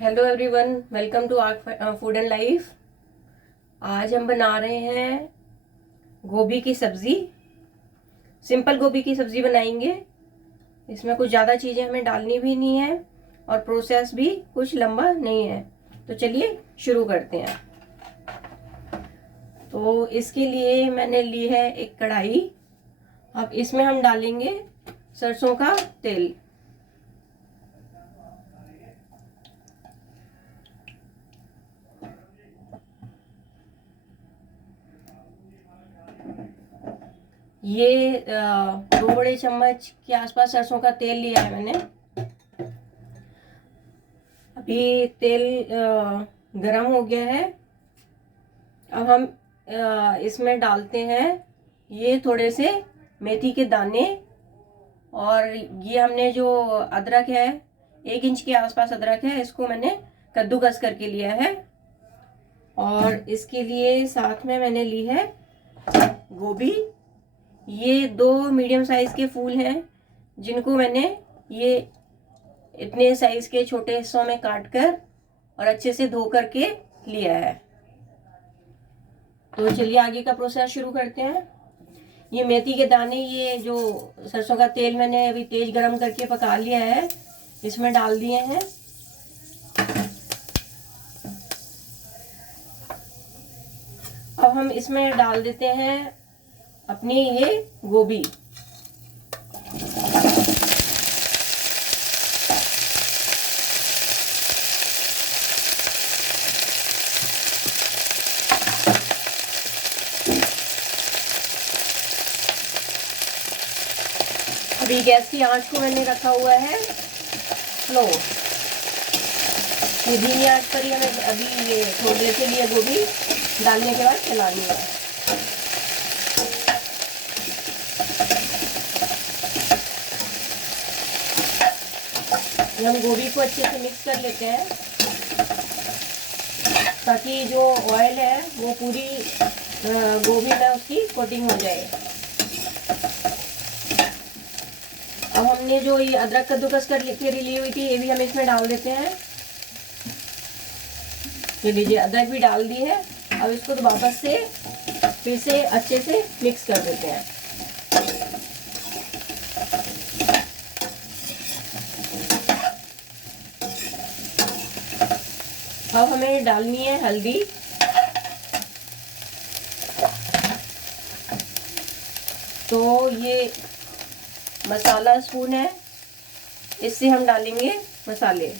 Hello everyone, welcome to our food and life. आज हम बना रहे हैं गोभी की सब्ज़ी। सिंपल गोभी की सब्ज़ी बनाएंगे। इसमें कुछ ज़्यादा चीज़ें हमें डालनी भी नहीं है और प्रोसेस भी कुछ लंबा नहीं है। तो चलिए शुरू करते हैं। तो इसके लिए मैंने ली है एक कढ़ाई। अब इसमें हम डालेंगे सरसों का तेल। ये 2 बड़े चम्मच के आसपास सरसों का तेल लिया है मैंने। अभी तेल गरम हो गया है। अब हम इसमें डालते हैं ये थोड़े से मेथी के दाने। और ये हमने जो अदरक है, 1 इंच के आसपास अदरक है, इसको मैंने कद्दूकस करके लिया है। और इसके लिए साथ में मैंने ली है गोभी। ये 2 मीडियम साइज के फूल हैं, जिनको मैंने ये इतने साइज के छोटे हिस्सों में काट कर और अच्छे से धो करके लिया है। तो चलिए आगे का प्रोसेस शुरू करते हैं। ये मेथी के दाने, ये जो सरसों का तेल मैंने अभी तेज गरम करके पका लिया है, इसमें डाल दिए हैं। अब हम इसमें डाल देते हैं अपनी ये गोभी। अभी गैस की आंच को मैंने रखा हुआ है स्लो। ये धीमी आंच पर ही हमें अभी ये थोड़ी देर के लिए गोभी डालने के बाद चलानी है। हम गोभी को अच्छे से मिक्स कर लेते हैं ताकि जो ऑयल है वो पूरी गोभी में उसकी कोटिंग हो जाए। अब हमने जो ये अदरक कद्दूकस कर ली हुई थी, ये भी हम इसमें डाल देते हैं। ये लीजिए, अदरक भी डाल दी है। अब इसको तो वापस से फिर से अच्छे से मिक्स कर देते हैं। अब हमें डालनी है हल्दी। तो ये मसाला स्पून है, इससे हम डालेंगे मसाले।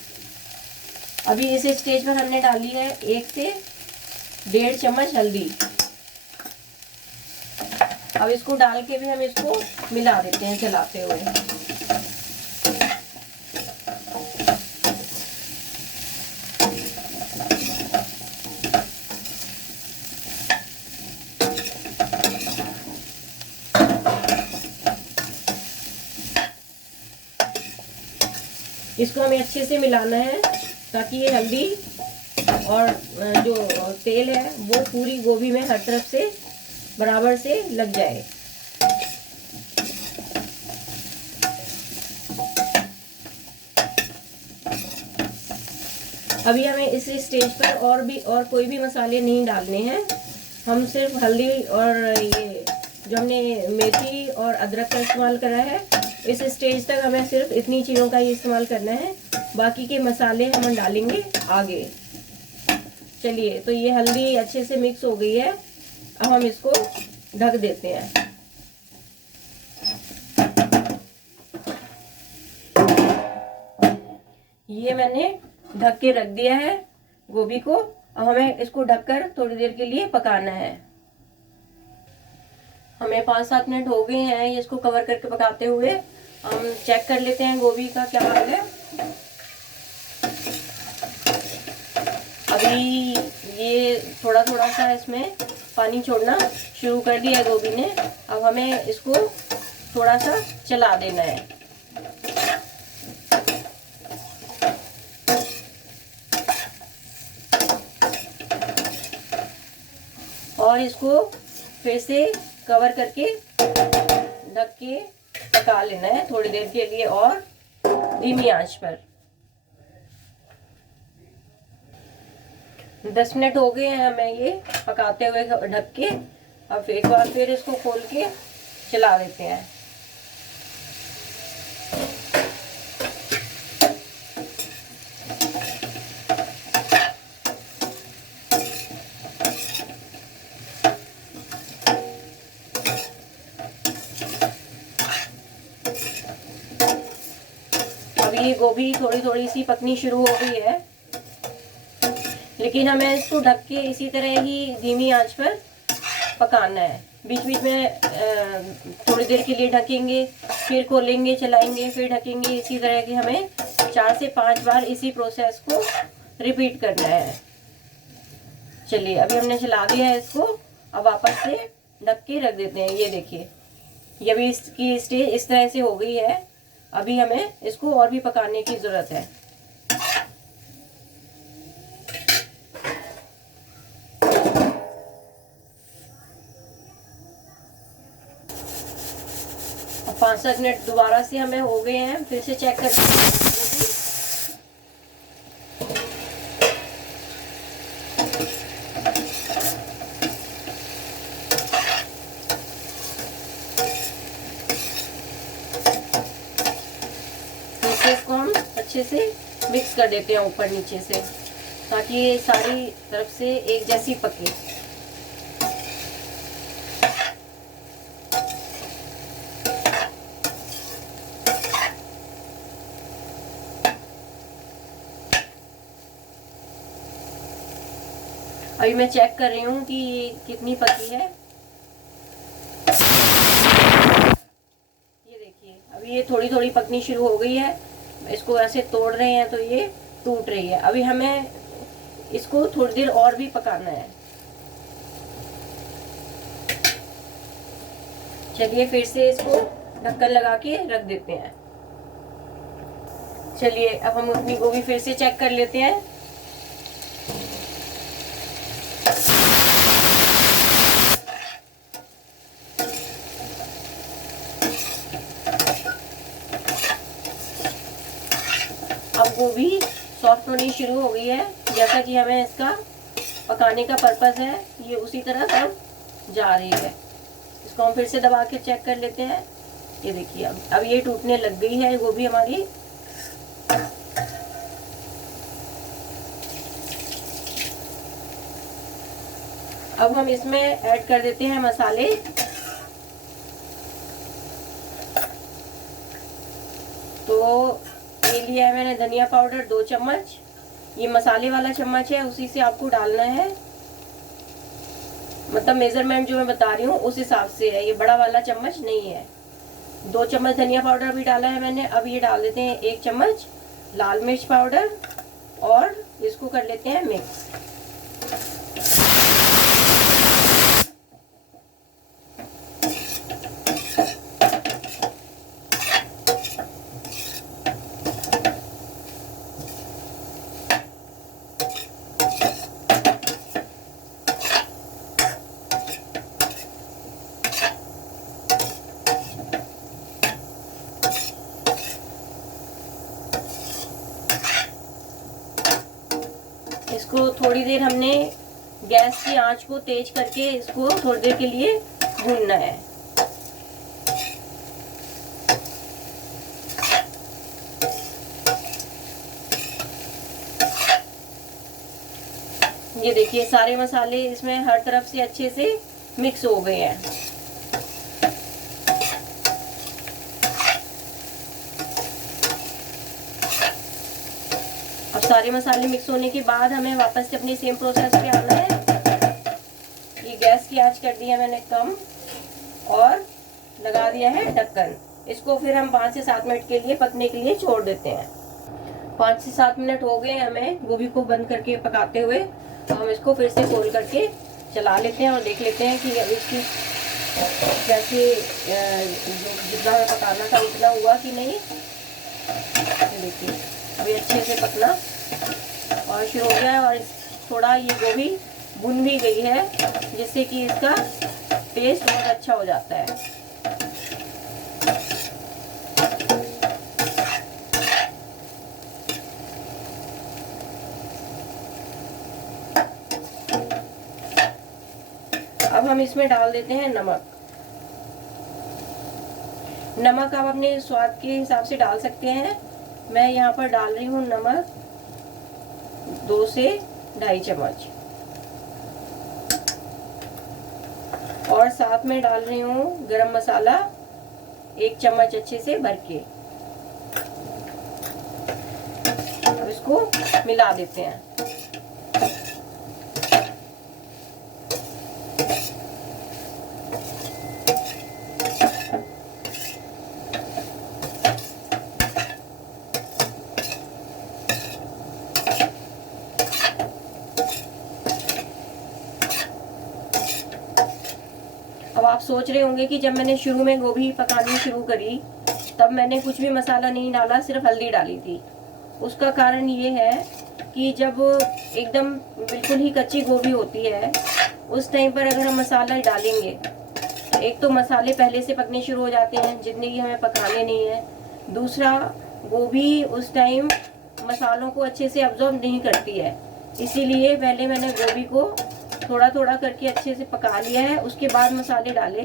अभी इस स्टेज पर हमने डाली है 1 से 1.5 चम्मच हल्दी। अब इसको डाल के भी हम इसको मिला देते हैं चलाते हुए। इसको हमें अच्छे से मिलाना है ताकि ये हल्दी और जो तेल है वो पूरी गोभी में हर तरफ से बराबर से लग जाए। अभी हमें इस स्टेज पर और कोई भी मसाले नहीं डालने हैं। हम सिर्फ हल्दी और ये जो हमने मेथी और अदरक का इस्तेमाल करा है, इस स्टेज तक हमें सिर्फ इतनी चीज़ों का ही इस्तेमाल करना है। बाकी के मसाले हम डालेंगे आगे। चलिए, तो ये हल्दी अच्छे से मिक्स हो गई है। अब हम इसको ढक देते हैं। ये मैंने ढक के रख दिया है गोभी को। अब हमें इसको ढककर थोड़ी देर के लिए पकाना है। हमें 5-7 मिनट हो गए हैं ये इसको कवर करके पकाते हुए। हम चेक कर लेते हैं गोभी का क्या हाल है। अभी ये थोड़ा थोड़ा सा इसमें पानी छोड़ना शुरू कर दिया है गोभी ने। अब हमें इसको थोड़ा सा चला देना है। और इसको फिर से कवर करके ढक के पका लेना है थोड़ी देर के लिए और धीमी आंच पर। 10 मिनट हो गए हैं हमें ये पकाते हुए ढक के। अब एक बार फिर इसको खोल के चला देते हैं। अब ये गोभी थोड़ी थोड़ी सी पकनी शुरू हो गई है, लेकिन हमें इसको ढक के इसी तरह ही धीमी आंच पर पकाना है। बीच बीच में थोड़ी देर के लिए ढकेंगे, फिर खोलेंगे, चलाएंगे, फिर ढकेंगे। इसी तरह की हमें 4 से 5 बार इसी प्रोसेस को रिपीट करना है। चलिए अभी हमने चला दिया है इसको। अब वापस से ढक के रख देते हैं। ये देखिए, ये अभी इसकी स्टेज इस तरह से हो गई है। अभी हमें इसको और भी पकाने की जरूरत है। अब 5-7 मिनट दोबारा से हमें हो गए हैं, फिर से चेक करते हैं। फिर इसको हम अच्छे से मिक्स कर देते हैं ऊपर नीचे से, ताकि ये सारी तरफ से एक जैसी पके। अभी मैं चेक कर रही हूँ कि ये कितनी पकी है। ये देखिए, अभी ये थोड़ी थोड़ी पकनी शुरू हो गई है। इसको ऐसे तोड़ रहे हैं तो ये टूट रही है। अभी हमें इसको थोड़ी देर और भी पकाना है। चलिए फिर से इसको ढक्कन लगा के रख देते हैं। चलिए अब हम अपनी गोभी फिर से चेक कर लेते हैं। अब गोभी सॉफ्ट होनी शुरू हो गई है। जैसा कि हमें इसका पकाने का पर्पस है, ये उसी तरह सब जा रही है। इसको हम फिर से दबा के चेक कर लेते हैं। ये देखिए, अब ये टूटने लग गई है गोभी हमारी। अब हम इसमें ऐड कर देते हैं मसाले। तो ये लिया है मैंने धनिया पाउडर 2 चम्मच। ये मसाले वाला चम्मच है, उसी से आपको डालना है। मतलब मेजरमेंट जो मैं बता रही हूँ उस हिसाब से है, ये बड़ा वाला चम्मच नहीं है। 2 चम्मच धनिया पाउडर भी डाला है मैंने। अब ये डाल देते हैं 1 चम्मच लाल मिर्च पाउडर और इसको कर लेते हैं मिक्स। इसको थोड़ी देर हमने गैस की आंच को तेज करके इसको थोड़ी देर के लिए भूनना है। ये देखिए, सारे मसाले इसमें हर तरफ से अच्छे से मिक्स हो गए हैं। अब सारे मसाले मिक्स होने के बाद हमें वापस से अपनी सेम प्रोसेस पे आना है। ये गैस की आंच कर दी है मैंने कम और लगा दिया है ढक्कन। इसको फिर हम 5 से 7 मिनट के लिए पकने के लिए छोड़ देते हैं। 5 से 7 मिनट हो गए हमें गोभी को बंद करके पकाते हुए। तो हम इसको फिर से खोल करके चला लेते हैं और देख लेते हैं कि इसकी जैसे जितना हमें पकाना था उतना हुआ कि नहीं। देखिए, अभी अच्छे से पकना और शुरू हो गया है और थोड़ा ये गोभी भुन भी गई है, जिससे कि इसका टेस्ट बहुत अच्छा हो जाता है। अब हम इसमें डाल देते हैं नमक। नमक आप अपने स्वाद के हिसाब से डाल सकते हैं। मैं यहाँ पर डाल रही हूँ नमक 2 से 2.5 चम्मच, और साथ में डाल रही हूँ गरम मसाला 1 चम्मच अच्छे से भर के। अब इसको मिला देते हैं। अब आप सोच रहे होंगे कि जब मैंने शुरू में गोभी पकानी शुरू करी तब मैंने कुछ भी मसाला नहीं डाला, सिर्फ हल्दी डाली थी। उसका कारण ये है कि जब एकदम बिल्कुल ही कच्ची गोभी होती है उस टाइम पर अगर हम मसाला डालेंगे, एक तो मसाले पहले से पकने शुरू हो जाते हैं जितने कि हमें पकाने नहीं है। दूसरा, गोभी उस टाइम मसालों को अच्छे से अब्जॉर्ब नहीं करती है, इसीलिए पहले मैंने गोभी को थोड़ा थोड़ा करके अच्छे से पका लिया है। उसके बाद मसाले डाले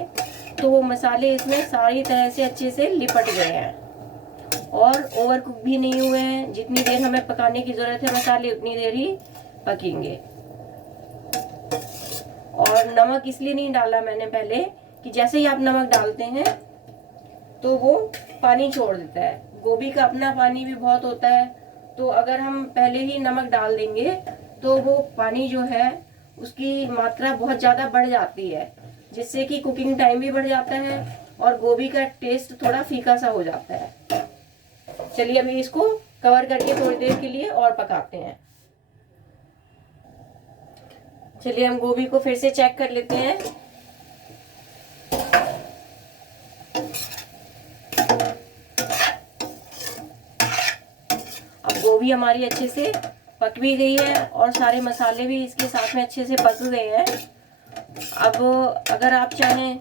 तो वो मसाले इसमें सारी तरह से अच्छे से लिपट गए हैं और ओवर कुक भी नहीं हुए हैं। जितनी देर हमें पकाने की जरूरत है मसाले उतनी देर ही पकेंगे। और नमक इसलिए नहीं डाला मैंने पहले कि जैसे ही आप नमक डालते हैं तो वो पानी छोड़ देता है। गोभी का अपना पानी भी बहुत होता है, तो अगर हम पहले ही नमक डाल देंगे तो वो पानी जो है उसकी मात्रा बहुत ज़्यादा बढ़ जाती है, जिससे कि कुकिंग टाइम भी बढ़ जाता है और गोभी का टेस्ट थोड़ा फीका सा हो जाता है। चलिए अभी इसको कवर करके थोड़ी देर के लिए और पकाते हैं। चलिए हम गोभी को फिर से चेक कर लेते हैं। अब गोभी हमारी अच्छे से पक भी गई है और सारे मसाले भी इसके साथ में अच्छे से पक गए हैं। अब अगर आप चाहें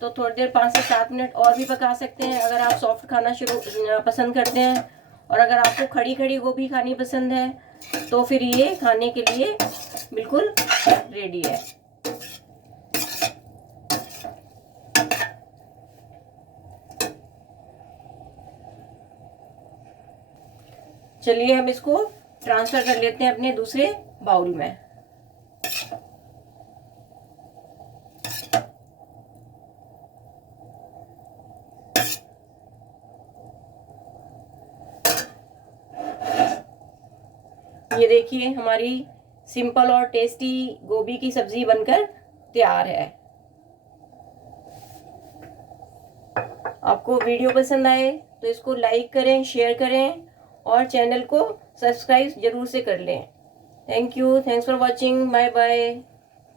तो थोड़ी देर 5 से 7 मिनट और भी पका सकते हैं अगर आप सॉफ्ट खाना पसंद करते हैं। और अगर आपको खड़ी खड़ी गोभी खानी पसंद है तो फिर ये खाने के लिए बिल्कुल रेडी है। चलिए हम इसको ट्रांसफर कर लेते हैं अपने दूसरे बाउल में। ये देखिए हमारी सिंपल और टेस्टी गोभी की सब्जी बनकर तैयार है। आपको वीडियो पसंद आए तो इसको लाइक करें, शेयर करें और चैनल को सब्सक्राइब जरूर से कर लें। Thank you, thanks for watching, bye bye.